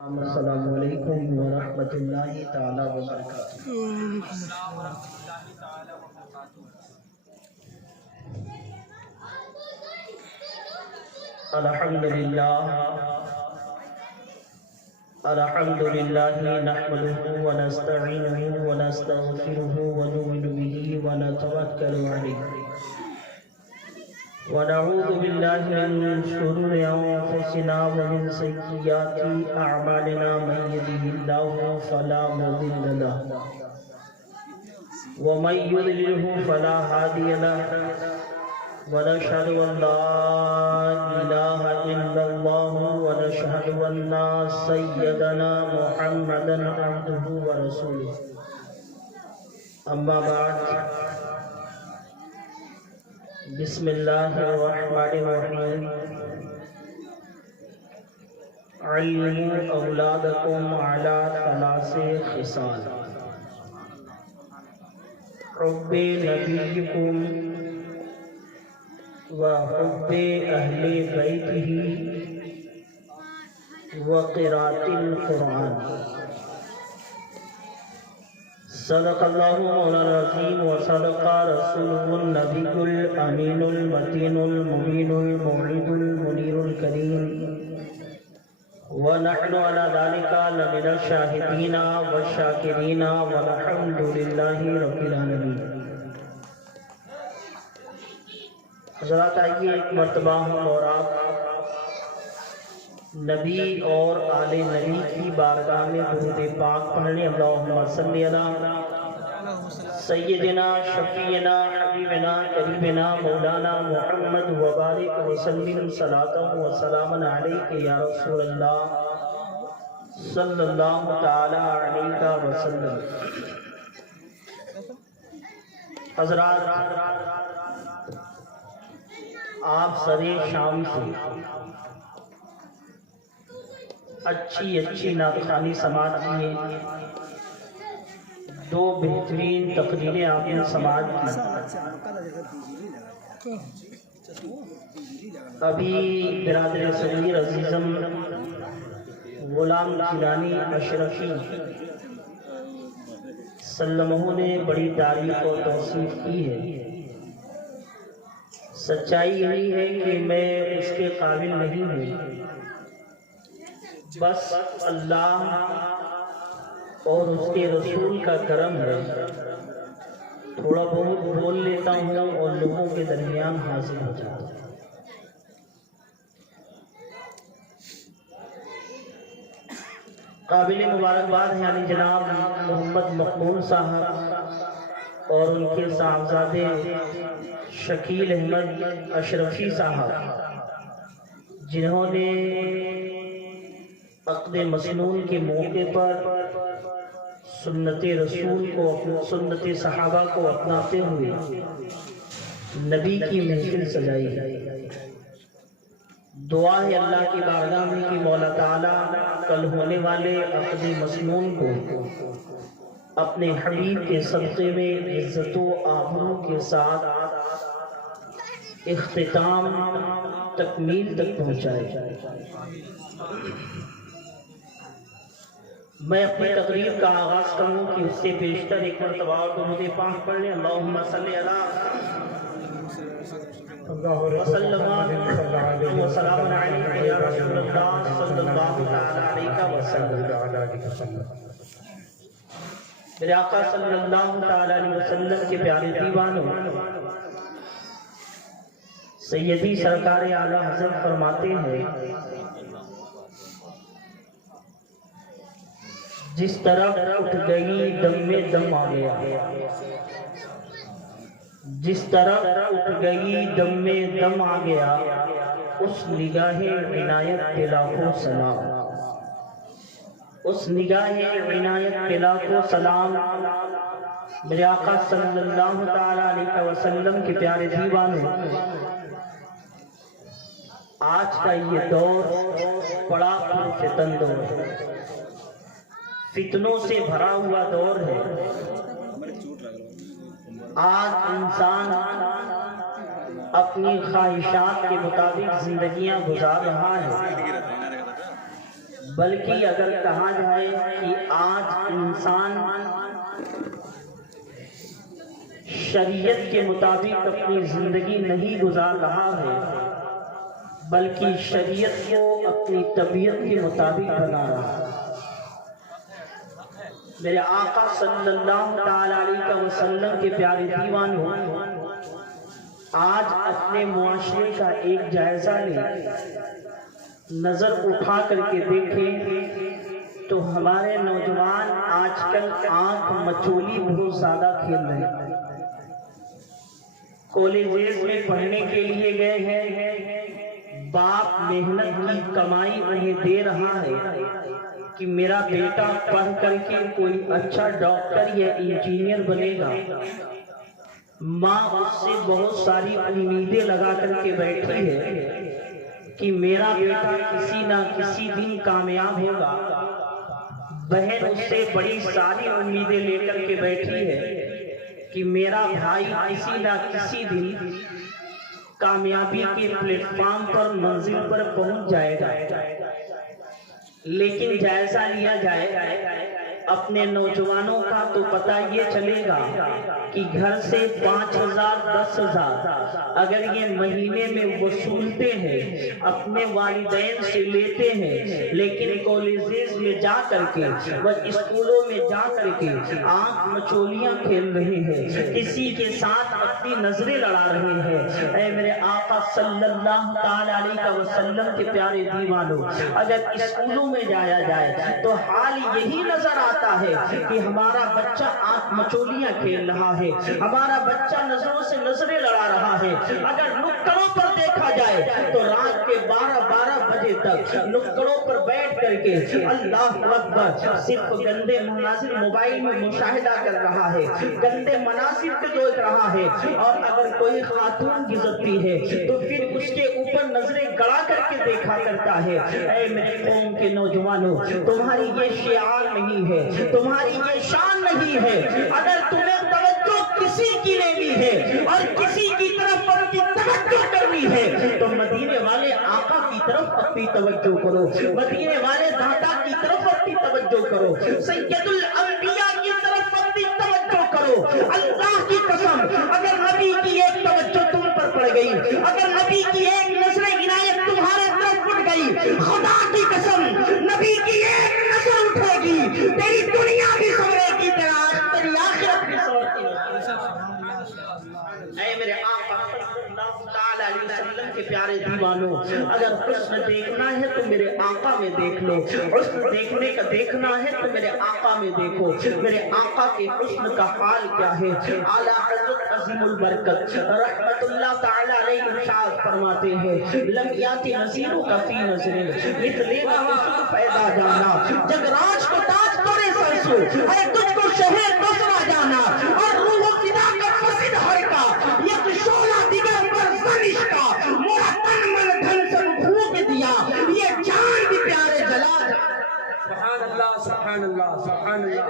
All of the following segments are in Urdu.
السلام علیکم ورحمۃ اللہ تعالی وبرکاتہ۔ الحمد للہ نحمده ونستعینه ونستغفره ونؤمن به ونتوکل علیہ ونعوذ باللہ من شرور انفسنا ومن سیئات اعمالنا من یهده اللہ فلا مضل له ومن یضلل فلا هادی له ونشهد ان لا الہ الا اللہ ونشهد ان سیدنا محمدا عبده ورسولہ اما بعد بسم اللہ الرحمن الرحیم علموا اولادکم علی ثلاث خصال حب نبیکم وحب اہل بیتہ وقراءۃ القرآن۔ صدق اللہ مولانا العظیم وصدق رسولہ النبی الامین المتین المبین الموعد المنیر الکریم ونحن علی ذلک لمن الشاہدین والشاکرین والحمد للہ رب العالمین۔ حضرات آئیے ایک مرتبہ ہم اور آپ نبی اور آل نبی کی بارگاہ میں درود پاک پڑھنے۔ اللہم صلی علی سیدنا شفیعنا حبیبنا قریبنا مولانا محمد وبارک وسلم صلاۃ و سلام علیک یا رسول اللہ صلی اللہ تعالی علیہ وسلم۔ حضرات آپ سرے شام سے اچھی نعت خوانی سماعت کیے، دو بہترین تقریریں آپ نے سماعت کی۔ ابھی برادر صغیر عزیزم غلام جیلانی اشرفی سلمہ نے بڑی تعریف اور توصیف کی ہے۔ سچائی یہی ہے کہ میں اس کے قابل نہیں ہوں، بس اللہ اور اس کے رسول کا کرم ہے، تھوڑا بہت بول لیتا ہوں اور لوگوں کے درمیان حاضر ہو جاتا ہوں۔ قابل مبارکباد یعنی جناب محمد مقبول صاحب اور ان کے صاحبزادے شکیل احمد اشرفی صاحب، جنہوں نے عقد مسنون کے موقع پر سنت رسول کو، سنت صحابہ کو اپناتے ہوئے نبی کی محفل سجائی۔ دعا ہے اللہ کی بارگاہ میں کہ مولا تعالیٰ کل ہونے والے عقد مسنون کو اپنے حبیب کے صدقے میں عزت و آبرو کے ساتھ اختتام تکمیل تک پہنچائے۔ میں اپنی تقریر کا آغاز کروں کہ اس سے بیشتر ایک مرتبہ اور درود پاک پڑھ لیں۔ اللہم صلی علی وسلم وسلام علیہ یا رسول اللہ صلی اللہ علیہ وسلم۔ میرے آقا صلی اللہ علیہ وسلم کے پیارے دیوانوں، سیدی سرکار اعلیٰ حضرت فرماتے ہیں، جس طرف اٹھ گئی دم میں دم آ گیا، جس طرف اٹھ گئی دم میں دم آ گیا، اس نگاہ عنایت پہ لاکھوں سلام، اس نگاہ عنایت پہ لاکھوں سلام۔ میرے آقا صلی اللہ تعالی علیہ وسلم کے پیارے دیوانوں، آج کا یہ دور بڑا فتن دور ہے، فتنوں سے بھرا ہوا دور ہے۔ آج انسان اپنی خواہشات کے مطابق زندگیاں گزار رہا ہے، بلکہ اگر کہا جائے کہ آج انسان شریعت کے مطابق اپنی زندگی نہیں گزار رہا ہے، بلکہ شریعت کو اپنی طبیعت کے مطابق بنا رہا ہے۔ میرے آقا صلی اللہ تعالی علیہ وسلم کے پیارے دیوانوں، آج اپنے معاشرے کا ایک جائزہ لیں، نظر اٹھا کر کے دیکھیں تو ہمارے نوجوان آج کل آنکھ مچولی بہت زیادہ کھیل رہے ہیں۔ کالجز میں پڑھنے کے لیے گئے ہیں، باپ محنت کی کمائی انہیں دے رہا ہے کہ میرا بیٹا پڑھ کر کے کوئی اچھا ڈاکٹر یا انجینئر بنے گا، ماں اس سے بہت ساری امیدیں لگا کر کے بیٹھی ہے کہ میرا بیٹا کسی نہ کسی دن کامیاب ہوگا، بہن اس سے بڑی ساری امیدیں لے کر کے بیٹھی ہے کہ میرا بھائی کسی نہ کسی دن کامیابی کے پلیٹ فارم پر منزل پر پہنچ جائے گا۔ لیکن جائزہ لیا جائے اپنے نوجوانوں کا تو پتہ یہ چلے گا کہ گھر سے 5,000 10,000 اگر یہ مہینے میں وصولتے ہیں، اپنے والدین سے لیتے ہیں، لیکن کالجز میں جا کر کے اسکولوں میں جا کر کے آنکھ مچولیاں کھیل رہے ہیں، کسی کے ساتھ اپنی نظریں لڑا رہے ہیں۔ اے میرے آقا صلی اللہ تعالی علیہ وسلم کے پیارے دیوانوں، اگر اسکولوں میں جایا جائے تو حال یہی نظر آتا ہے کہ ہمارا بچہ آنکھ مچولیاں کھیل رہا ہے، ہمارا بچہ نظروں سے نظریں لڑا رہا ہے۔ اگر نکڑوں پر دیکھا جائے تو رات کے 12 بجے تک نکڑوں پر بیٹھ کر کے اللہ اکبر صرف گندے مناظر موبائل میں مشاہدہ کر رہا ہے، گندے مناظر کو دیکھ رہا ہے، اور اگر کوئی خاتون گزرتی ہے تو پھر اس کے اوپر نظریں گڑا کر کے دیکھا کرتا ہے۔ اے میرے قوم کے نوجوانوں، تمہاری یہ شعار نہیں ہے، تمہاری یہ شان نہیں ہے۔ اگر تمہیں توجہ کسی کی لینی ہے اور کسی کی طرف اپنی توجہ کرنی ہے تو مدینے والے آقا کی طرف اپنی توجہ کرو، مدینے والے داتا کی طرف اپنی توجہ کرو، سید الانبیاء کی طرف اپنی توجہ کرو۔ اللہ کی قسم، اگر نبی کی ایک توجہ تم پر پڑ گئی، اگر نبی کی ایک نظر عنایت تمہارے طرف پڑ گئی، خدا کی قسم نبی کی ایک نظر اٹھے گی، تیری دنیا بھی سنورے گی، تیری آخرت بھی سنورتی ہے۔ اے میرے آقا صلی اللہ تعالی علیہ وسلم کے پیارے دیوانوں، اگر حسن دیکھنا ہے تو میرے آقا میں دیکھ لو، حسن دیکھنے کا دیکھنا ہے تو میرے آقا میں دیکھو۔ میرے آقا کے حسن کا حال کیا ہے؟ اعلیٰ حضرت عظیم البرکت رحمت اللہ تعالی علیہ ارشاد فرماتے ہیں، لم یاتی نظیروں کا فی نظر مثلے کا حسن پیدا جانا، جگ راج کو تاج توڑے سرسو، اے تجھ کو شہر دوسرا جانا، اور روح و فدا کا فسد ہر کا، یک شعلہ دیگر پر زنش کا، مورا تن من دھن سب پھوک دیا، یہ جان بھی پیارے جلال۔ سبحان اللہ، سبحان اللہ، سبحان اللہ،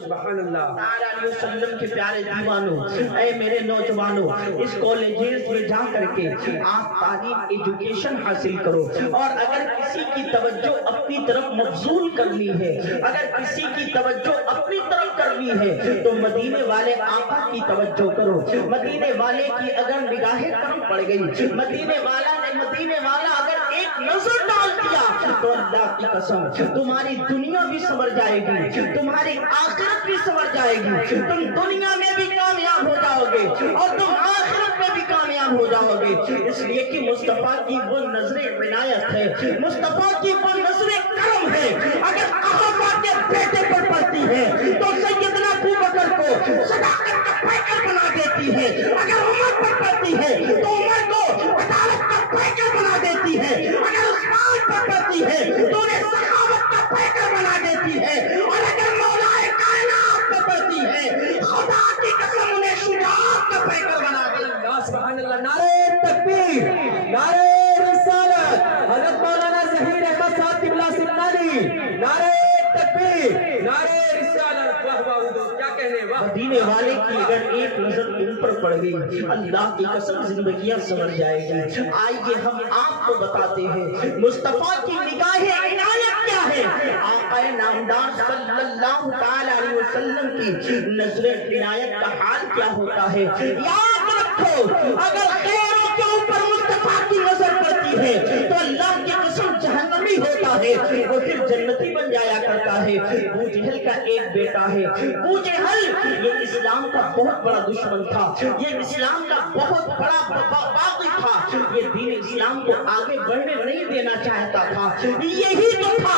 سبحان اللہ تعالی علیہ وسلم کے پیارے دیوانوں، اے میرے نوجوانوں، اس کالجز میں جا کر کے آپ تعلیم ایجوکیشن حاصل کرو، اور اگر کسی کی توجہ اپنی طرف مبذول کرنی ہے، اگر کسی کی توجہ اپنی طرف کرنی ہے تو مدینے والے آقا کی توجہ کرو۔ مدینے والے کی اگر نگاہیں کم پڑ گئی، مدینے والا اگر ایک نظر ڈال دیا تو اللہ کی قسم تمہاری دنیا بھی سنور جائے گی، تمہاری آخرت بھی سنور جائے گی، تم دنیا میں بھی کامیاب ہو جاؤ گے اور تم آخرت میں بھی کامیاب ہو جاؤ گے، اس لیے کہ مصطفیٰ کی وہ نظر عنایت ہے، مصطفیٰ کی وہ نظر کرم ہے۔ اگر صحابہ کے بیٹے پر پڑتی ہے تو سیدنا ابوبکر کو صداقت کا پیکر بنا دیتی ہے، اگر عمر پر پڑتی ہے تو عمر کو عدالت کا پیکر بنا دیتی ہے، اگر عثمان پر پڑتی ہے تو انہیں سخاوت کا پیکر بنا دیتی ہے، اور اگر مولا کائنات پر پڑتی ہے خدا کی قسم انہیں شجاعت کا پیکر بنا دیتی ہے۔ سبحان اللہ، نعرہ تکبیر، نعرہ رسالت، حضرت مولانا ظہیر احمد صاحب قبلہ سمنانی، نعرہ تکبیر، نعرہ رسالت، واہ واہ واہ، کیا کہنے، واہ۔ مدینے والے کی اگر ایک نظر تم پر پڑ گئی، اللہ کی قسم زندگیاں سنور جائے گی۔ آئیے ہم آپ کو بتاتے ہیں مصطفیٰ کی نگاہ عنایت کیا ہے آقا نامدار صلی اللہ تعالی علیہ وسلم کی نظر عنایت کا حال کیا ہوتا ہے. یاد رکھو اگر خیروں کے اوپر مصطفیٰ کی نظر پڑتی ہے تو اللہ کی قسم جہنمی ہوتا ہے، وہ پھر جنتی بن جایا کرتا ہے. ابو جہل کا ایک بیٹا ہے. ابو جہل یہ اسلام کا بہت بڑا دشمن تھا، یہ اسلام کا بہت بڑا باغی تھا، یہ دین اسلام کو آگے بڑھنے نہیں دینا چاہتا تھا. یہی تو تھا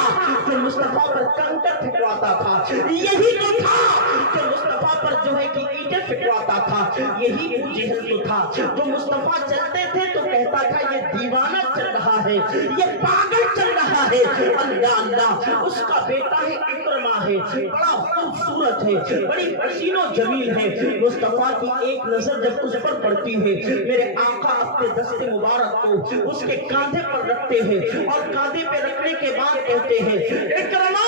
جو مصطفیٰ پر کنکر پھینکواتا تھا، یہی تو تھا جو مصطفیٰ پر جو ہے کہ اینٹیں پھینکواتا تھا. یہی ابو جہل تو تھا جو مصطفیٰ چلتے تھے تو کہتا تھا یہ دیوانہ چل رہا ہے، یہ پاگل چل رہا ہے. اللہ اللہ، اس کا بیٹا ہے اکرمہ ہے، بڑا خوبصورت ہے، بڑی حسین و جمیل ہے. مصطفیٰ کی ایک نظر جب اس پر پڑتی ہے میرے آقا اپنے دست مبارک کو اس کے کاندھے پر رکھتے ہیں اور کاندھے پہ رکھنے کے بعد کہتے ہیں اکرمہ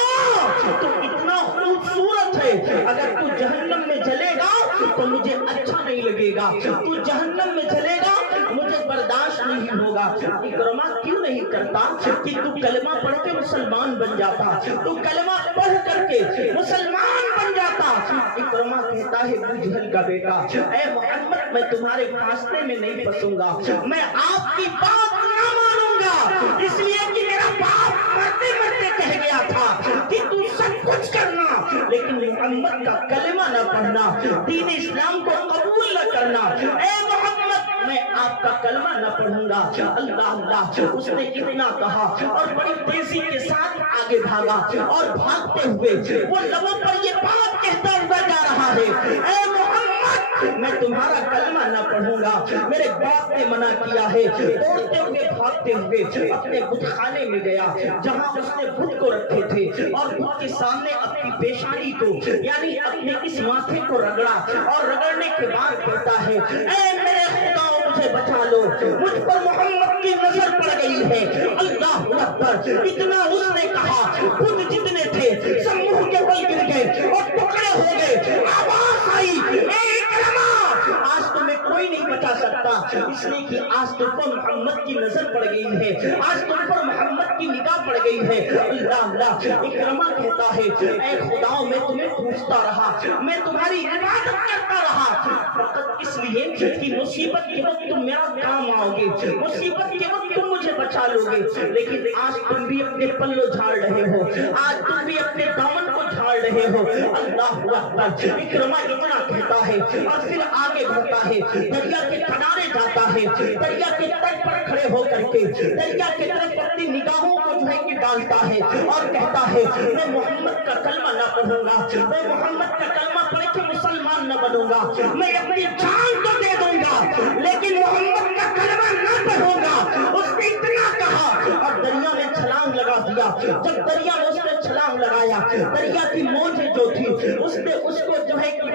تو اتنا خوبصورت ہے، اگر تو جہنم میں جلے گا تو مجھے اچھا نہیں لگے گا، تو جہنم میں جلے گا مجھے برداشت نہیں ہوگا. اکرمہ کیوں نہیں کرتا کہ تو کلمہ پڑھ کے مسلمان بن جاتا، تو کلمہ پڑھ کر کے مسلمان بن جاتا. اکرمہ کہتا ہے ابو جہل کا بیٹا اے محمد میں تمہارے فاصلے میں نہیں پھنسوں گا، میں آپ کی بات نہ مانوں گا، اس لیے کہ میرا باپ مرتے مرتے کہہ گیا تھا کہ تو سب کچھ کرنا لیکن محمد کا کلمہ نہ پڑھنا، دین اسلام کو قبول نہ کرنا. اے محمد میں آپ کا کلمہ نہ پڑھوں گا. اللہ اللہ، اس نے اتنا کہا اور بڑی تیزی کے ساتھ آگے بھاگا اور بھاگتے ہوئے وہ لبوں پر یہ بات کہتا ہوا جا رہا ہے اے محمد میں تمہارا کلمہ نہ پڑھوں گا، میرے باپ نے منع کیا ہے. دوڑتے ہوئے بھاگتے ہوئے اپنے بت خانے میں گیا جہاں اس نے بت کو رکھے تھے اور بت کے سامنے اپنی پیشانی کو یعنی اپنے اس ماتھے کو رگڑا اور رگڑنے کے بعد کہتا ہے اے میرے خدا مجھے بچا لو، مجھ پر محمد کی نظر پڑ گئی ہے. اللہ اکبر، اتنا اس نے کہا خود جتنے تھے سب منہ کے بل گر گئے اور ٹکڑے ہو گئے. آواز آئی اے اکرمہ آج تمہیں کوئی نہیں بچا سکتا، اس لیے کہ آج تم پر محمد کی نظر پڑ گئی ہے، آج تم پر محمد کی نگاہ پڑ گئی ہے. اللہ اللہ، اکرمہ کہتا ہے اے خدا میں تمہیں پوچھتا رہا، میں تمہاری عبادت کرتا رہا فقط اس لیے کہ مصیبت کے وقت تم میرا کام آؤ گے، مصیبت کے وقت تم مجھے بچا لو گے. لیکن آج تم بھی اپنے پلو جھاڑ رہے ہو، آج تم بھی اپنے دامن کو جھاڑ رہے ہو. اللہ اکبر، اکرمہ اتنا کہتا ہے اور پھر آگے بڑھتا ہے، دریا کے کنارے جاتا ہے، دریا کے تٹ پر کھڑے ہو کر کے دریا کے طرف اپنی نگاہوں کو جو ہے کہ ڈالتا ہے اور کہتا ہے میں محمد کا کلمہ نہ پڑھوں گا، میں محمد کا کلمہ پڑھ کے مسلمان نہ بنوں گا، میں اپنی جان تو دے دوں گا لیکن محمد کا کلمہ نہ پڑھوں گا. اس نے اتنا کہا اور دریا میں چھلانگ لگا دیا. جب دریا میں اس نے چھلانگ لگایا، دریا کی موجیں جو تھی اس نے اس کو جو ہے کہ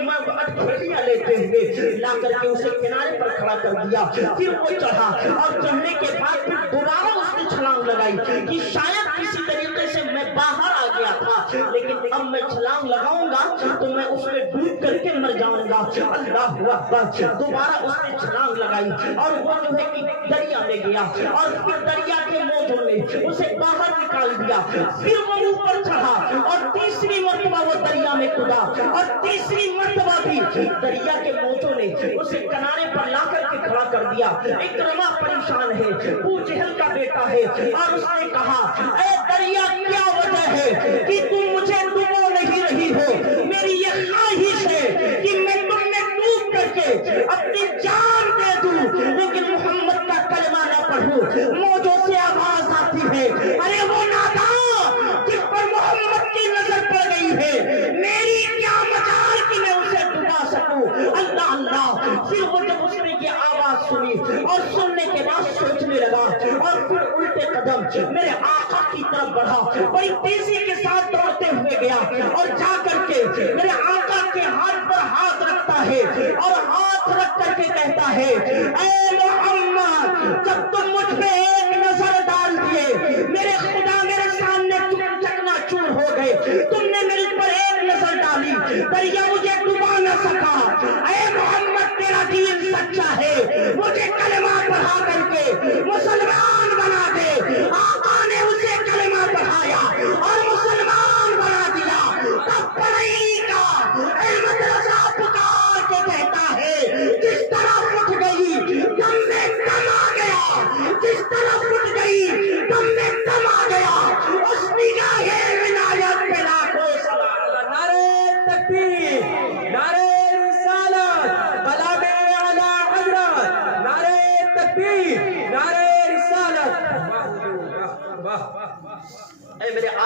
اٹھیلیاں لیتے ہوئے لا کر کے اسے کنارے پر کھڑا کر دیا. پھر وہ چڑھا اور چڑھنے کے بعد پھر دوبارہ اس نے چھلانگ لگائی کہ شاید کسی طریقے سے میں باہر آ گیا تھا لیکن اب میں چھلانگ لگاؤں گا تو میں اس میں ڈوب کر کے مر جاؤں گا. اللہ اکبر، دوبارہ اس نے چھلانگ لگائی اور وہ جو ہے کہ دریا میں گیا اور پھر دریا کے موجوں نے اسے باہر نکال دیا. پھر وہ اوپر چڑھا اور تیسری مرتبہ وہ دریا میں کدا اور تیسری مرتبہ بھی دریا کے موجوں نے اسے کنارے پر لا کر کے کھڑا کر دیا. اکرمہ پریشان ہے، ابو جہل کا بیٹا ہے اور اس نے کہا اے دریا کیا وجہ ہے کہ تم مجھے ڈبو نہیں رہی ہو؟ میری یہ خواہش ہے کہ میں تم میں ڈوب کر کے اپنی جان دے دوں لیکن محمد کا کلمہ نہ پڑھوں. موجوں سے آواز آتی ہے ارے وہ نادان جس پر محمد کی نظر پڑ گئی ہے، میری کیا مجال کہ میں اسے ڈبا سکوں. اللہ اللہ، پھر وہ جب اس نے یہ آواز سنی اور سننے کے بعد سوچنے لگا اور پھر الٹے قدم میرے آقا کی طرف بڑھا، بڑی تیزی کے ساتھ دوڑتے ہوئے گیا اور جا کر کے میرے آقا کے ہاتھ پر ہاتھ رکھتا ہے اور ہاتھ رکھ کر کے کہتا ہے اے محمد جب تم مجھ پہ ایک نظر ڈال دیے میرے خدا میرے سامنے چکنا چور ہو گئے، تم نے میرے پر ایک نظر ڈالی، دریا مجھے ڈبا نہ سکا. اے محمد تیرا دین سچا ہے، مجھے کلمہ پڑھا کر کے مسلمان بنا دے. آقا نے اسے کلمہ پڑھایا اور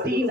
3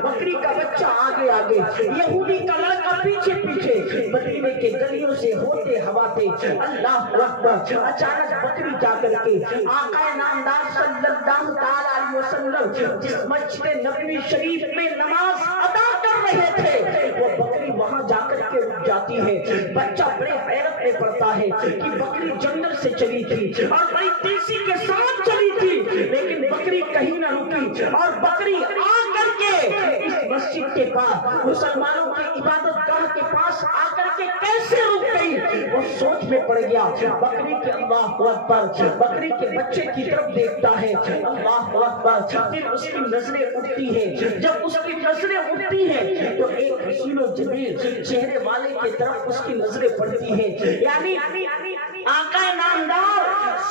بکری کا بچہ آگے آگے، یہودی کا لڑکا پیچھے پیچھے، مدینے کے گلیوں سے ہوتے ہواتے اللہ اکبر، اچانک بکری جا کر کے آقا نامدار صلی اللہ تعالی علیہ وسلم جس مسجد نبوی شریف میں نماز ادا کر رہے تھے، وہ بکری وہاں جا کر کے رک جاتی ہے۔ بچہ بڑے حیرت میں پڑتا ہے کہ بکری جنگل سے چلی تھی اور بڑی تیزی کے ساتھ چلی تھی، لیکن بکری کہیں نہ رکی اور بکری آ کر کے اس مسجد کے پاس مسلمانوں کی عبادت گاہ کے پاس آ کر کے کیسے رک گئی؟ وہ سوچ میں پڑ گیا۔ بکری کے اللہ اکبر، بکری کے بچے کی طرف دیکھتا ہے، اللہ اکبر، پھر اس کی نظریں اٹھتی ہے۔ جب اس کی نظریں اٹھتی ہیں تو ایک حسین و جمیل چہرے والے کی طرف اس کی نظریں پڑتی ہیں، یعنی آقا نامدار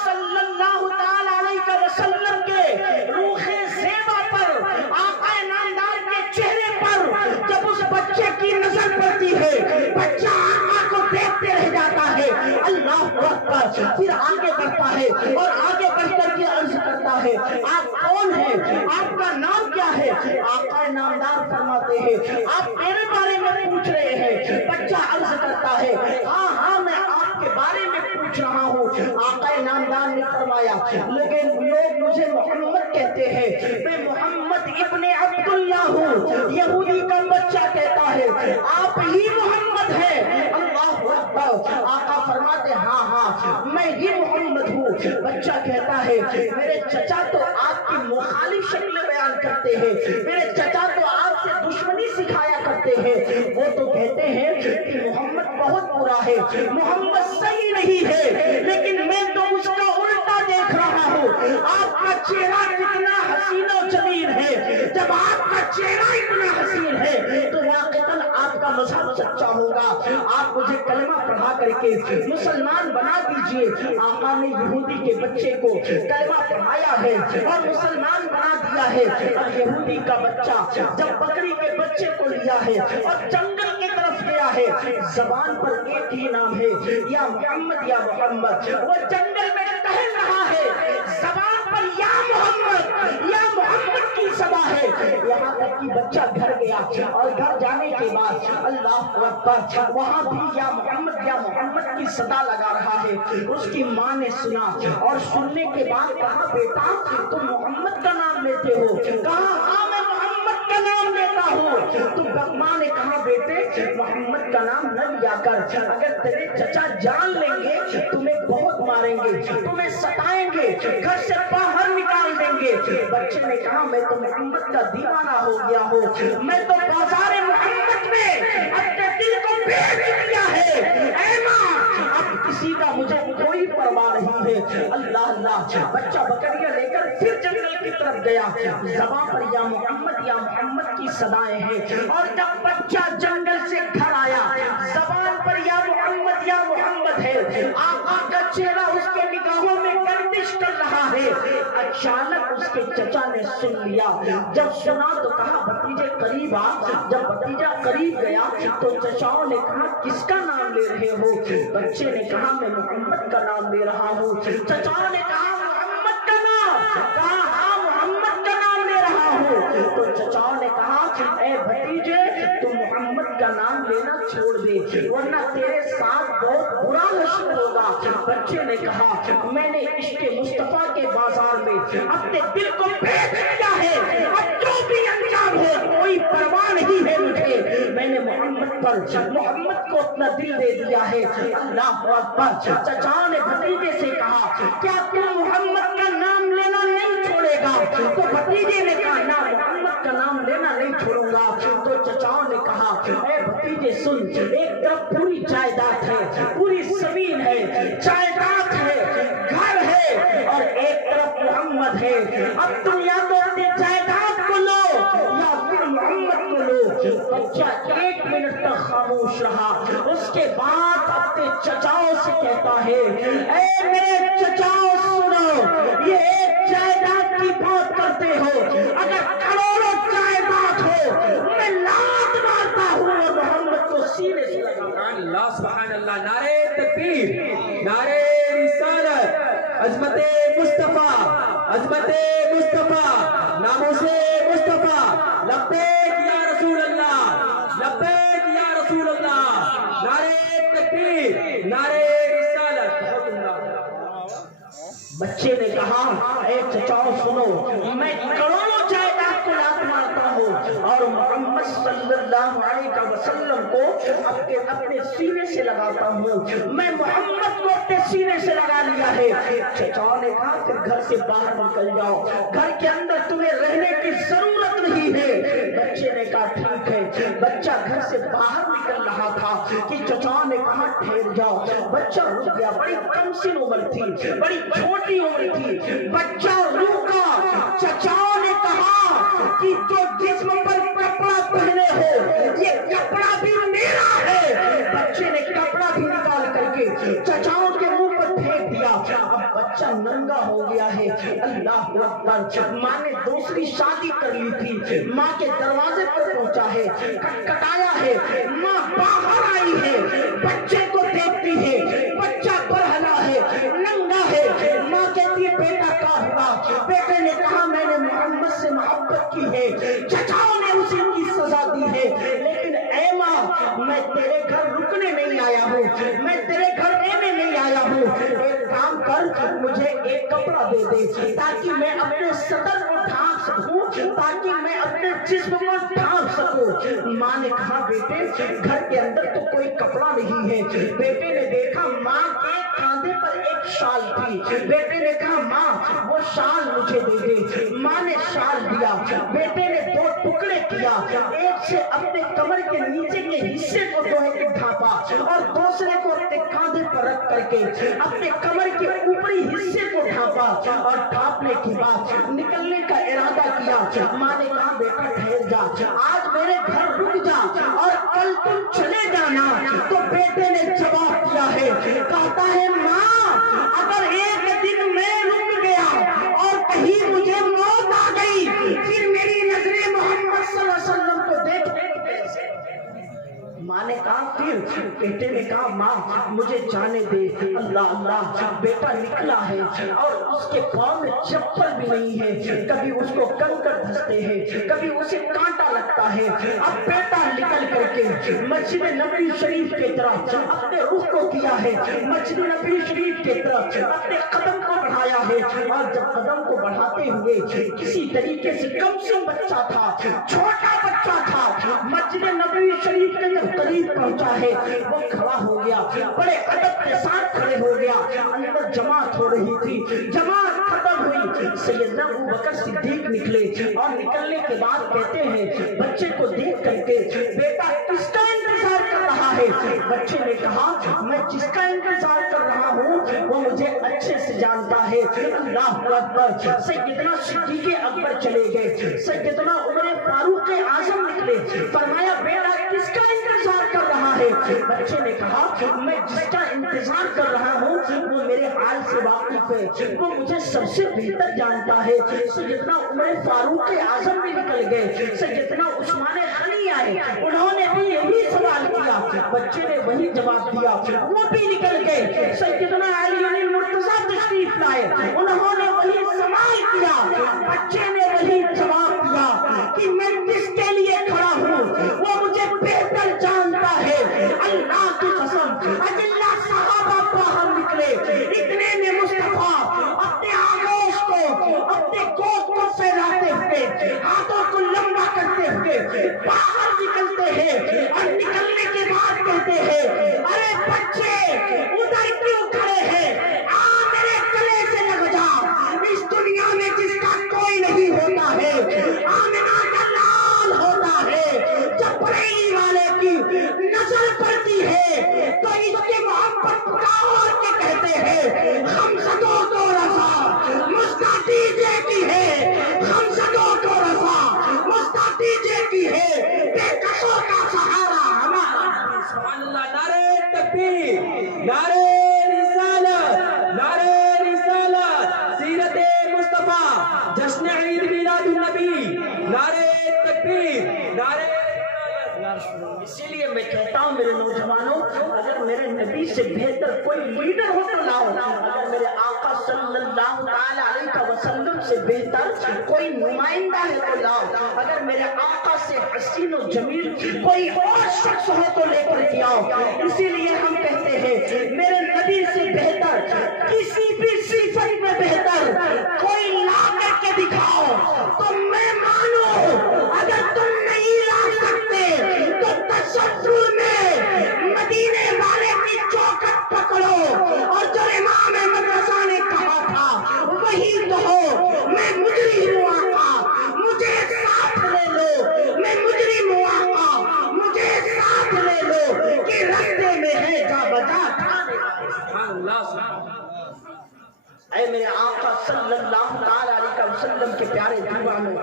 صلی اللہ تعالی علیہ وسلم کے روح زیبا پر، آقا نامدار کے چہرے پر جب اس بچے کی نظر پڑتی ہے، بچہ آقا کو دیکھتے رہ جاتا ہے۔ اللہ اکبر، پھر آگے بڑھتا ہے اور آگے بڑھ کر کے عرض کرتا ہے، آپ کون ہیں؟ آپ کا نام کیا ہے؟ آقا نامدار فرماتے ہیں، آپ میرے بارے میں پوچھ رہے ہیں؟ بچہ عرض کرتا ہے، ہاں ہاں میں آپ کے بارے میں پوچھ رہا ہوں۔ آقا نامدار نے فرمایا، لیکن لوگ مجھے محمد کہتے ہیں، میں محمد ابن عبداللہ ہوں۔ یہودی کا بچہ کہتا ہے، آپ ہی محمد ہیں۔ اللہ اکبر، آقا فرماتے ہاں ہاں میں ہی محمد ہوں۔ بچہ کہتا ہے، میرے چچا تو آپ کی مخالف شکل بیان کرتے ہیں، میرے چچا تو آپ سے دشمنی سکھایا کرتے ہیں، وہ تو کہتے ہیں کہ محمد بہت برا ہے، محمد صحیح نہیں ہے، لیکن میں تو اس کا الٹا دیکھ رہا ہوں۔ آپ کا چہرہ کتنا حسین و جمیل ہے، جب آپ کا چہرہ اتنا حسین ہے تو واقعاً آپ کا مذہب سچا ہوگا، آپ مجھے کلمہ پڑھا کر کے مسلمان بنا دیجئے۔ آقا نے یہودی کے بچے کو کلمہ پڑھایا ہے اور مسلمان بنا دیا ہے۔ اب یہودی کا بچہ جب بکری کے بچے کو لیا ہے اور جنگل کی طرف گیا ہے، زبان پر ایک ہی نام ہے، یا محمد یا محمد، وہ جنگل میں ٹہل رہا ہے، زبان پر یا محمد کی صدا ہے، یہاں تک کہ بچہ گھر گیا اور گھر جانے کے بعد اللہ اکبر وہاں بھی یا محمد کی صدا لگا رہا ہے۔ اس کی ماں نے سنا اور سننے کے بعد کہا، بیٹا تم محمد کا نام لیتے ہو؟ کہا ہاں میں محمد کا نام لیتا ہوں۔ تو ماں نے کہا، بیٹے محمد کا نام نہ لیا کر، اگر تیرے چچا جان لیں گے تمہیں بہت ماریں گے، تمہیں ستائیں گے، گھر سے باہر نکال دیں گے۔ بچے نے کہا، میں تو محمد کا دیوانہ ہو گیا ہوں، میں تو بازار محمد میں اپنے دل کو بیچ دیا ہے۔ اے ماں، اب کسی کا مجھے کوئی پرواہ نہیں ہے۔ اللہ اللہ، بچہ بکریاں لے کر پھر جنگل کی طرف گیا، زبان پر یا محمد کی صدائیں ہیں، اور جب بچہ جنگل سے گھر آیا، زبان پر یا محمد ہے، آقا کا چہرہ اس کے نگاہوں میں گردش کر رہا ہے۔ اچانک اس کے چچا نے سن لیا، جب سنا تو کہا، بھتیجے قریب آ۔ جب بھتیجا قریب گیا تو چچاؤں نے کہا، کس کا نام لے رہے ہو؟ بچے نے کہا، میں محمد کا نام لے رہا ہوں۔ چچاؤں نے کہا، محمد کا نام؟ کہا ہاں محمد کا نام لے رہا ہوں۔ تو چچاؤں نے کہا، اے بھتیجے تم محمد کا نام لینا چھوڑ دے، ورنہ تیرے ساتھ بہت برا حشر ہوگا۔ بچے نے کہا، میں نے عشق مصطفیٰ کے بازار میں اپنے دل کو بیچ دیا ہے، اب جو بھی انجام ہو کوئی پرواہ نہیں ہے مجھے، میں نے محمد کو اپنا دل دے دیا ہے۔ اللہ اکبر، چچا نے بھتیجے سے کہا، کیا تم محمد کا نام لینا نہیں چھوڑے گا؟ تو بھتیجے نے کہا، نہ محمد کا نام لینا نہیں چھوڑوں گا۔ تو چچاؤں نے کہا، اے بھتیجے سن، ایک طرف پوری جائیداد ہے، پوری زمین ہے، جائیداد ہے، گھر ہے، اور ایک طرف محمد ہے، اب تم یا تو اپنی جائیداد کو لو یا پھر محمد کو لو۔ بچہ 1 منٹ تک خاموش رہا، اس کے بعد اپنے چچاؤں سے کہتا ہے، اے میرے چچاؤں سنو، یہ ایک جائیداد کی بات کرتے ہو، اگر کروڑوں جائیداد ہو میں لات مارتا ہوں اور محمد کو سینے سے لگا۔ اللہ سبحان اللہ، نعرہ تکبیر، نعرہ رسالت، عظمت مصطفیٰ، عظمت مصطفیٰ، ناموس مصطفیٰ، لبیک یا رسول اللہ، لبیک یا رسول اللہ، نعرہ تکبیر، نعرہ رسالت۔ بچے نے کہا اے چچاؤ سنو، میں کروڑوں جائیداد کو لات مارتا ہوں اور محمد صلی اللہ علیہ وسلم کو اپنے سینے سے لگاتا ہوں، میں محمد کو اپنے سینے سے لگا لیا ہے۔ چچاؤ نے کہا پھر گھر سے باہر نکل جاؤ، گھر کے اندر تمہیں رہنے کی ضرورت نہیں ہے۔ بچے نے کہا ٹھیک ہے۔ بچہ گھر سے باہر نکل رہا تھا کہ چچاؤ نے کہا ٹھہر جاؤ۔ بچہ رک گیا، بڑی کم سن عمر تھی، بڑی چھوٹی عمر تھی، بچہ رکا۔ چچاؤ نے کہا کہ جو جسم پر کپڑا پہنے ہو یہ کپڑا بھی میرا ہے۔ بچے نے کپڑا بھی نکال کر کے چچاؤ کے منہ پر پھینک دیا۔ اب بچہ ننگا ہو گیا ہے۔ اللہ اکبر۔ ماں نے دوسری شادی کر لی تھی، ماں کے دروازے پر پہنچا ہے، کٹکٹایا ہے، ماں باہر آئی ہے، بچے کو دیکھتی ہے، بچہ برہنا ہے، ننگا ہے۔ ماں کہتی ہے بیٹا کیا ہوا؟ بیٹے نے کہا میں نے محمد سے محبت کی ہے، چچاؤ نے اسے کی سزا دی ہے، لیکن اے ماں میں تیرے گھر رکنے نہیں آیا ہوں، میں تیرے گھر رہنے نہیں آیا ہوں۔ ایک کام کر، مجھے ایک کپڑا دے دے تاکہ میں اپنے صدر کو ڈھانپ سکوں، تاکہ میں اپنے جسم کو ڈھانپ سکوں۔ ماں نے کہا بیٹے گھر کے اندر تو کوئی کپڑا نہیں ہے۔ بیٹے نے دیکھا ماں کے کاندھے پر ایک شال تھی۔ بیٹے نے کہا ماں وہ شال مجھے دے دے۔ ماں نے شال دیا۔ بیٹے نے دو ٹکڑے کیا، ایک سے اپنے کمر کے نیچے کے حصے کو ڈھانپا اور دوسرے کو اپنے کاندھے پر رکھ کر کے اپنے کمر کے اوپری حصے کو ڈھانپا، اور ڈھانپنے کے بعد نکلنے کا ارادہ کیا۔ ماں نے کہا بیٹا ٹھہر جا، آج میرے گھر رک جا اور کل تم چلے جانا۔ تو بیٹے نے جواب دیا ہے، کہتا ہے ماں اگر ایک دن میں رک گیا اور کہیں مجھے موت آ گئی پھر میری نظریں محمد صلی اللہ علیہ وسلم کو دیکھنے کیسے؟ ماں نے کہا پھر؟ بیٹے نے کہا ماں مجھے جانے دے۔ اللہ اللہ، بیٹا نکلا ہے اور اس کے پاؤں میں چپل بھی نہیں ہے، کبھی اس کو کنکر دھستے ہیں، کبھی اسے کانٹا لگتا ہے۔ اب بیٹا نکل کر کے مسجد نبوی شریف کی طرف اپنے رخ کو کیا ہے، مسجد نبوی شریف کی طرف اپنے قدم کو بڑھایا ہے، اور جب قدم کو بڑھاتے ہوئے کسی طریقے سے کم سن بچہ تھا، چھوٹا بچہ تھا، مسجد نبوی شریف کے جب قریب پہنچا ہے وہ کھڑا ہو گیا، بڑے ادب کے ساتھ کھڑے ہو گیا۔ اندر جماعت ہو رہی تھی، جماعت ختم ہوئی، سیدنا ابوبکر صدیق نکلے اور نکلنے کے بعد کہتے ہیں بچے کو دیکھ کر کے بیٹا کس کا انتظار کر رہا ہے؟ بچے نے کہا میں جس کا انتظار کر رہا ہوں وہ مجھے اچھے سے جانتا ہے۔ اللہ اکبر۔ سیدنا صدیق اکبر چلے گئے، سیدنا عمر فاروق اعظم نکلے، فرمایا بیٹا کس کا انتظار کر رہا ہے؟ بچے نے کہا میں جس کا انتظار کر رہا ہوں وہ میرے حال سے واقف ہے، وہ مجھے سب سے بہتر جانتا ہے۔ سیدنا عمر فاروق اعظم بھی نکل گئے، سیدنا عثمان غنی آئے، انہوں نے بھی یہی سوال کیا، بچے نے وہی جواب دیا، وہ بھی نکل گئے۔ سیدنا علی المرتضیٰ تشریف لائے، انہوں نے وہی سوال کیا، بچے نے وہی جواب دیا کہ میں کس کے لیے کھڑا ہوں وہ مجھے بہتر جانتا ہے۔ اللہ کی قسم اجلہ صحابہ باہر نکلے، اتنے میں مصطفیٰ اپنے آغوش کو اپنے گود کو پھیلاتے ہوئے ہاتھوں کو لمبا کرتے ہوئے باہر نکلتے ہیں، اور نکلنے کے بعد کہتے ہیں ارے بچے ادھر کیوں کھڑے ہیں؟ آ میرے گلے سے لگ جا، اس دنیا میں جس کا کوئی نہیں ہوتا ہے آمنہ کا لال ہوتا ہے۔ جب بریلی والے کی نظر پڑتی ہے تو اس کی محبت پکار کے کہتے ہیں ہم سدوں کو رضا مستعدیجے کی ہے، ہم سدوں کو رضا مستعدیجے کی ہے، بے کسوں کا سہارا ہمارا۔ اللہ، نعرہ تکبیر، نعرہ رسالت، نعرہ رسالت، سیرت مصطفیٰ، جشن عید میلاد النبی، نعرہ تکبیر، نعرہ اسی لیے میں کہتا ہوں میرے نوجوانوں، اگر میرے نبی سے بہتر کوئی لیڈر ہو تو لاؤ، اگر میرے آقا صلی اللہ علیہ وسلم سے بہتر کوئی نمائندہ ہے تو لاؤ، اگر میرے آقا سے حسین و جمیل کوئی اور شخص ہو تو لے کر کے آؤ۔ اسی لیے ہم کہتے ہیں میرے نبی سے بہتر کسی بھی صفت میں بہتر کوئی لا کر کے دکھاؤ تو میں مانوں، اگر تم نہیں لا سکتے تو تصور میں مدینے والے کی چوکھٹ پکڑو اور جو امام احمد رضا نے کہا تھا وہی کہو، میں مجرم ہوں آقا مجھے ساتھ لے لو، میں مجرم ہوں آقا مجھے ساتھ لے لو، کہ رستے میں ہے جا بجا اے میرے آقا صلی اللہ علیہ وسلم کے پیارے دیوانوں،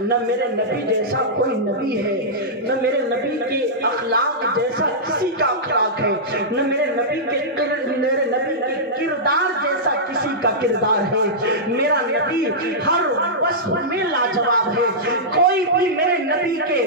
نہ میرے نبی جیسا کوئی نبی ہے، نہ میرے نبی کے اخلاق جیسا کسی کا اخلاق ہے، نہ میرے نبی کے کردار جیسا کسی کا کردار ہے۔ میرا نبی ہر وصف میں لاجواب ہے، کوئی بھی میرے نبی کے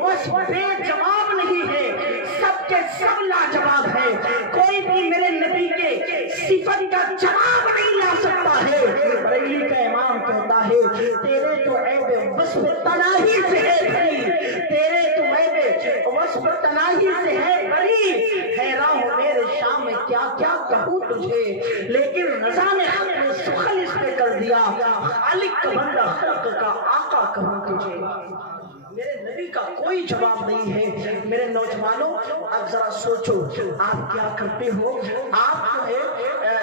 وصف بے جواب نہیں ہے، سب کے سب لاجواب ہے، کوئی بھی میرے نبی کے صفت کا جواب نہیں لا سکتا ہے۔ بریلی کا امام کہتا ہے تیرے تو عیب وصف تناہی سے ہے بری، تیرے تو عیب وصف تناہی سے ہے بری، حیران ہوں میرے شام میں کیا کیا کہوں تجھے، لیکن رضا نے اپنے سخن اس پہ کر دیا، خالق کا بندہ خلق کا آقا کہوں تجھے۔ میرے نبی کا کوئی جواب نہیں ہے۔ میرے نوجوانوں آپ ذرا سوچو، آپ کیا کرتے ہو؟ آپ جو ہے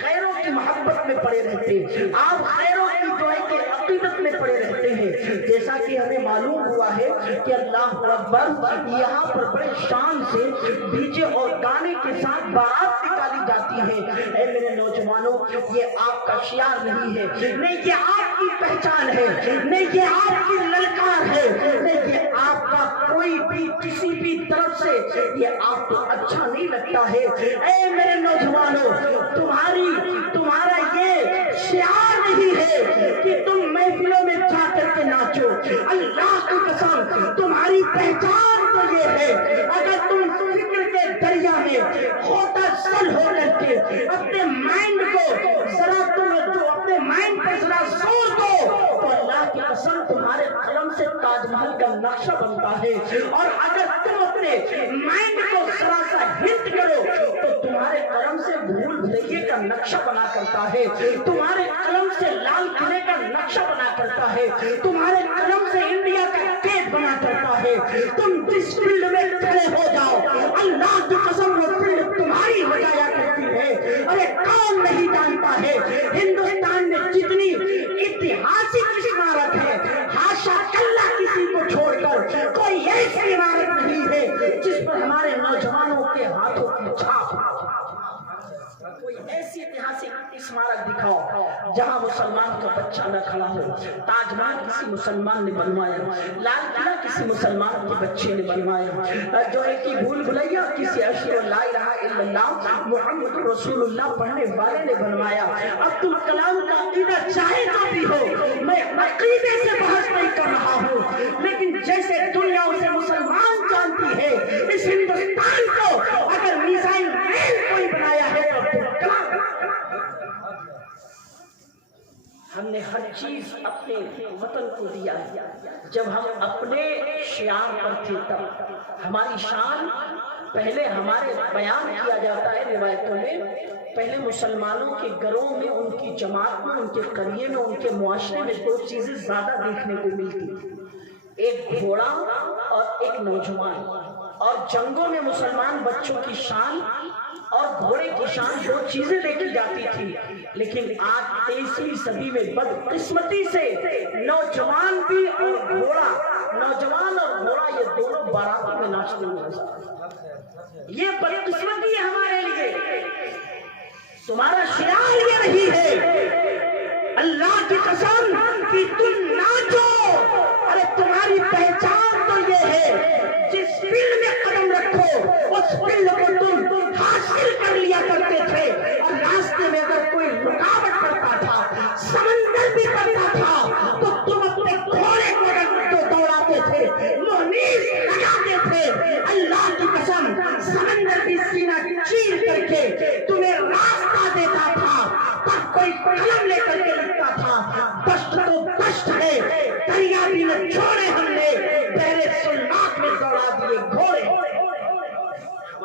غیروں کی محبت میں پڑے رہتے، آپ غیروں کی جو ہے کہ عقیدت میں پڑے رہتے ہیں، جیسا کہ ہمیں معلوم ہوا ہے کہ اللہ اکبر یہاں پر بڑے شان سے ڈی جے اور گانے کے ساتھ بارات نکالی جاتی ہے۔ اے میرے نوجوانوں یہ آپ کا شعار نہیں ہے، نہیں یہ آپ کی پہچان ہے، نہیں یہ آپ کی للکار ہے، نہیں یہ آپ کا کوئی بھی کسی بھی طرف سے یہ آپ کو اچھا نہیں لگتا ہے۔ اے میرے نوجوانوں تمہارا یہ شعار نہیں ہے کہ تم محفلوں میں جا کر کے ناچو، اللہ کی قسم تمہاری پہچان تو یہ ہے اگر تم فکر کے دریا میں غوطہ سل ہو کر کے اپنے مائنڈ کو ذرا اپنے مائنڈ پر ذرا زور دو تو اللہ کی قسم تمہارے قلم سے تاج محل کا نقشہ بنتا ہے، اور اگر تم اپنے مائنڈ کو ذرا سا ہٹ کرو تو تمہارے قلم سے بھول بھلائیے کا نقشہ بنا کرتا ہے، تمہارے قلم سے لال قلعے کا نقشہ بنا کرتا ہے، تمہارے قلم سے انڈیا کا گیٹ بنا کرتا ہے۔ تم جس فیلڈ میں کھڑے ہو جاؤ اللہ کی قسم وہ فیلڈ تمہاری ہو جایا کرتی ہے۔ ارے کون نہیں جانتا ہے ہندوستان میں جتنی اتہاسک عمارت ہے حاشا کلّا کسی کو چھوڑ کر کوئی ایسی عمارت نہیں ہے جس پر ہمارے نوجوانوں کے ہاتھوں کی چھاپ، کوئی ایسی اتہاسک عمارت دکھاؤ جہاں مسلمان کا بچہ نہ کھڑا ہو۔ تاج محل کسی مسلمان نے بنوایا، لال قلعہ کسی مسلمان کے بچے نے بنوایا، جو ہے کہ بھول بھلیا کسی اشہر لا الہ الا اللہ محمد رسول اللہ پڑھنے والے نے بنوایا۔ عبدالکلام کا عقیدہ چاہے جو بھی ہو، میں عقیدے سے بحث نہیں کر رہا ہوں، لیکن جیسے دنیا اسے مسلمان جانتی ہے اس ہندوستان کو اگر میزائل مین کوئی بنایا ہے تو ہم نے ہر چیز اپنے وطن کو دیا ہے۔ جب ہم اپنے شعار پر تھے تب ہماری شان پہلے ہمارے بیان کیا جاتا ہے روایتوں میں، پہلے مسلمانوں کے گھروں میں، ان کی جماعت میں، ان کے قریے میں، ان کے معاشرے میں دو چیزیں زیادہ دیکھنے کو ملتی تھی، ایک گھوڑا اور ایک نوجوان، اور جنگوں میں مسلمان بچوں کی شان اور گھوڑے کی شان دو چیزیں دیکھی جاتی تھی، لیکن آج 23ویں صدی میں بدقسمتی سے نوجوان بھی اور گھوڑا، نوجوان اور گھوڑا یہ دونوں باراتوں میں ناچتے ہوئے، یہ بدقسمتی ہے ہمارے لیے۔ تمہارا شعار یہ نہیں ہے اللہ کی قسم کہ تم ناچو، ارے تمہاری پہچان تو یہ ہے جس فیلڈ میں قدم رکھو اس فیلڈ کو تم حاصل کر لیا کرتے تھے، اور راستے میں اگر کوئی رکاوٹ پڑتا تھا، سمندر بھی پڑتا تھا، تو تم اپنے گھوڑے کو دوڑاتے تھے، مہمیز لگاتے تھے،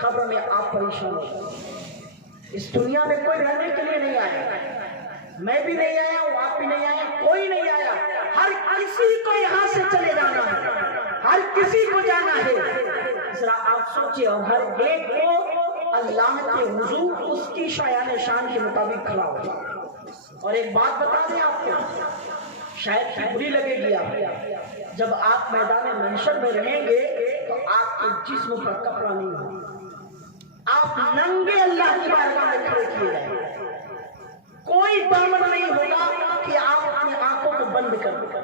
قبر میں آپ پریشان ہو. اس دنیا میں کوئی رہنے کے لیے نہیں آیا, میں بھی نہیں آیا ہوں, آپ بھی نہیں آیا, کوئی نہیں آیا. ہر کسی کو یہاں سے چلے جانا ہے, ہر کسی کو جانا ہے. ذرا آپ سوچئے, اور ہر ایک کو اللہ کے حضور اس کی شایان شان کے مطابق کھڑا ہو. اور ایک بات بتا دیں آپ کو, شاید بری لگے گی آپ, جب آپ میدان محشر میں رہیں گے تو آپ کے جسم پر کپڑا نہیں ہوگا, آپ ننگے اللہ کی بارگاہ میں کھڑے کیے جائیں گے. کوئی دامن نہیں ہوگا کہ آپ اپنی آنکھوں کو بند کر دیں,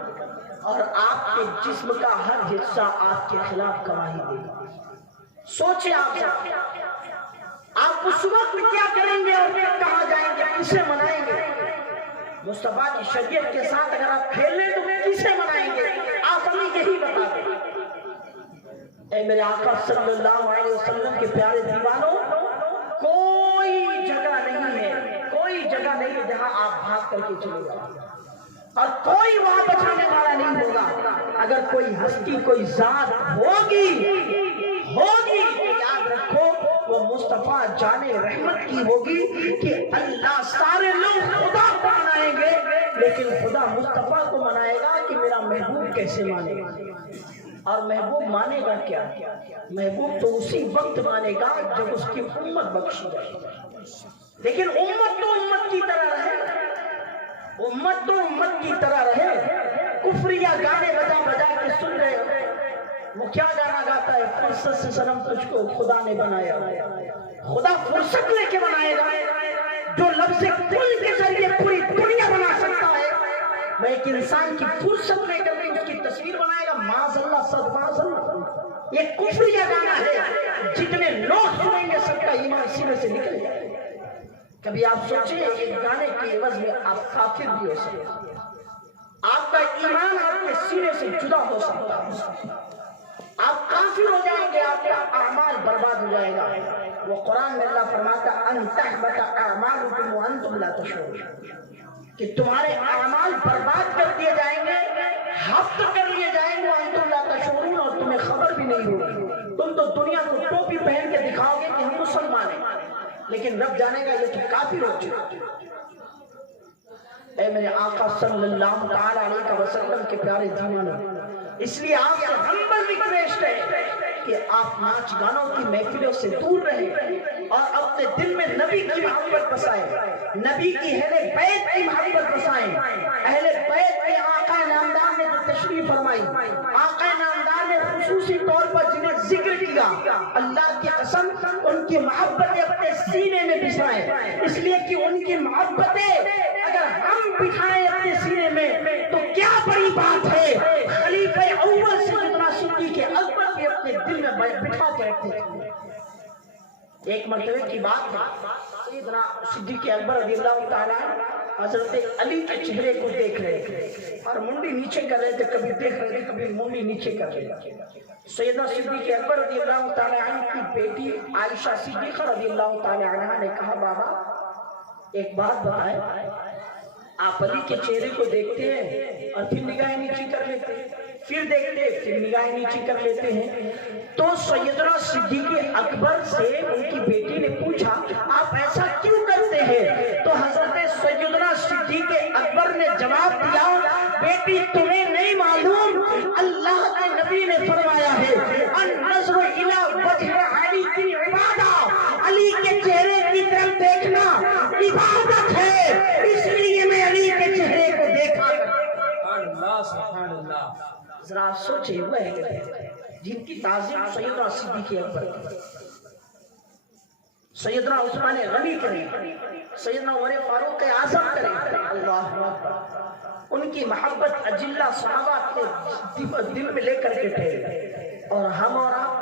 اور آپ کے جسم کا ہر حصہ آپ کے خلاف گواہی دے گا. سوچیں آپ اس وقت کیا کریں گے اور پھر کہاں جائیں گے, کسے منائیں گے؟ مصطفیٰ کی شریعت کے ساتھ اگر آپ کھیل لیں تو کسے منائیں گے؟ آپ ہمیں یہی بتا دیں. اے میرے آقا صلی اللہ علیہ وسلم کے پیارے دیوانوں, کوئی جگہ نہیں ہے, کوئی جگہ نہیں ہے جہاں آپ بھاگ کر کے چلے جائیں, اور کوئی وہاں بچانے والا نہیں ہوگا. اگر کوئی ہستی, کوئی ذات ہوگی تو یاد رکھو وہ مصطفیٰ جان رحمت کی ہوگی کہ اللہ سارے لوگ خدا کو منائیں گے, لیکن خدا مصطفیٰ کو منائے گا کہ میرا محبوب کیسے مانے گا. اور محبوب مانے گا کیا؟ محبوب تو اسی وقت مانے گا جب اس کی امت بخشی جائے. لیکن امت تو امت کی طرح رہے, امت تو امت کی طرح رہے. کفریہ گانے بجا بجا کے سن رہے ہو, وہ کیا گانا گاتا ہے؟ فرصت سے صنم تجھ کو خدا نے بنایا. خدا فرصت لے کے بنائے گا. جو لفظ کل کے ذریعے پوری دنیا بنا سکتا ہے, وہ ایک انسان کی فرصت لے کر کے اس کی تصویر بنائے گا. معاذ اللہ, صد معاذ اللہ. یہ کفریہ گانا ہے, جتنے لوگ سنیں گے سب کا ایمان سینے سے نکل جائے. کبھی آپ سوچیں ایک گانے کی عوض میں آپ کافر بھی ہو سکتے, آپ کا ایمان آپ کے سینے سے جدا ہو سکتا ہے, آپ کافر ہو جائیں گے, آپ کا اعمال برباد ہو جائے گا. وہ قرآن میں اللہ فرماتا ان تحبط اعمالکم وانتم لا تشعرون, کہ تمہارے اعمال برباد کر دیے جائیں گے, ہفت کر لیے جائیں گے, وانتم لا تشعرون, اور تمہیں خبر بھی نہیں ہوگی. تم تو دنیا کو ٹوپی پہن کے دکھاؤ گے کہ ہم مسلمان ہیں, لیکن رب جانے گا یہ تو کافر ہو چکے. اے میرے آقا صلی اللہ تعالی علیہ وسلم کے پیارے دیوانوں, اس لیے آپ سے ہمبل ریکویسٹ ہے کہ آپ ناچ گانوں کی محفلوں سے دور رہیں اور اپنے دل میں نبی کی محبت بسائیں, نبی کی اہل بیت کی محبت بسائیں. اہل بیت کے آقا نامدار نے جو تشریف فرمائی, آقا نامدار نے خصوصی طور پر جنہیں ذکر کیا, اللہ کی قسم ان کی محبتیں اپنے سینے میں بسائیں, اس لیے کہ ان کی محبتیں اگر ہم بٹھائیں اپنے سینے میں تو کیا بڑی بات ہے. خلیفہ اول سیدنا صدیق اکبر بھی اپنے دل میں بٹھا کے رکھتے تھے. ایک مرتبہ کی بات ہے, سیدنا صدیق اکبر رضی اللہ تعالیٰ حضرت علی کے چہرے کو دیکھ رہے تھے اور منڈی نیچے کر رہے تھے, کبھی دیکھ رہے تھے کبھی منڈی نیچے کر رہے تھے. سیدنا صدیق اکبر رضی اللہ تعالیٰ عنہ کی بیٹی عائشہ صدیقہ رضی اللہ تعالیٰ عنہ نے کہا, بابا ایک بات بتائیں, آپ علی کے چہرے کو دیکھتے ہیں اور پھر نگاہیں نیچی کر لیتے ہیں, پھر دیکھتے ہیں پھر نگاہیں نیچی کر لیتے ہیں. تو سیدنا صدیق اکبر سے ان کی بیٹی نے پوچھا, آپ ایسا کیوں کرتے ہیں؟ تو حضرت سیدنا صدیق اکبر نے جواب دیا, بیٹی تمہیں نہیں معلوم, اللہ کے نبی نے فرمایا ہے النظر الی وجہ علی کی عبادت, علی کے چہرے کی طرف دیکھنا عبادت ہے, اس لیے میں علی کے چہرے کو دیکھا. سبحان اللہ. ذرا سوچیں, وہ ہے جن کی تعظیم سیدنا صدیق اکبر کی, سیدنا عثمان غنی کریں, سیدنا عمر فاروق اعظم کریں, اللہ اکبر, ان کی محبت اجلہ صحابہ کے دل میں لے کر کے ٹھہرے, اور ہم اور آپ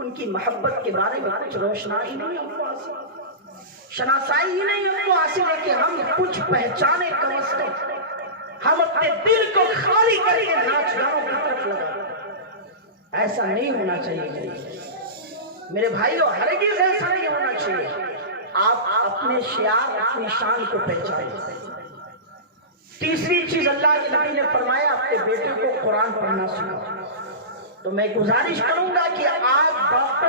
ان کی محبت کے بارے میں کچھ روشنائی نہیں ہم کو حاصل, شناسائی ہی نہیں ہم کو حاصل ہے کہ ہم کچھ پہچانے کم از کم, ہم اپنے دل کو خالی کر کے ناچ گانوں کی طرف لگا. ایسا نہیں ہونا چاہیے میرے بھائیو, ہرگز ایسا نہیں ہونا چاہیے. آپ اپنے شعار اپنی شان کو پہچانیں. تیسری چیز اللہ کے نبی نے فرمایا, اپنے بیٹے کو قرآن پڑھنا سکھاؤ. تو میں گزارش کروں گا کہ آپ ڈاکٹر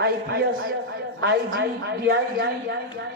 IPS, IG, DIG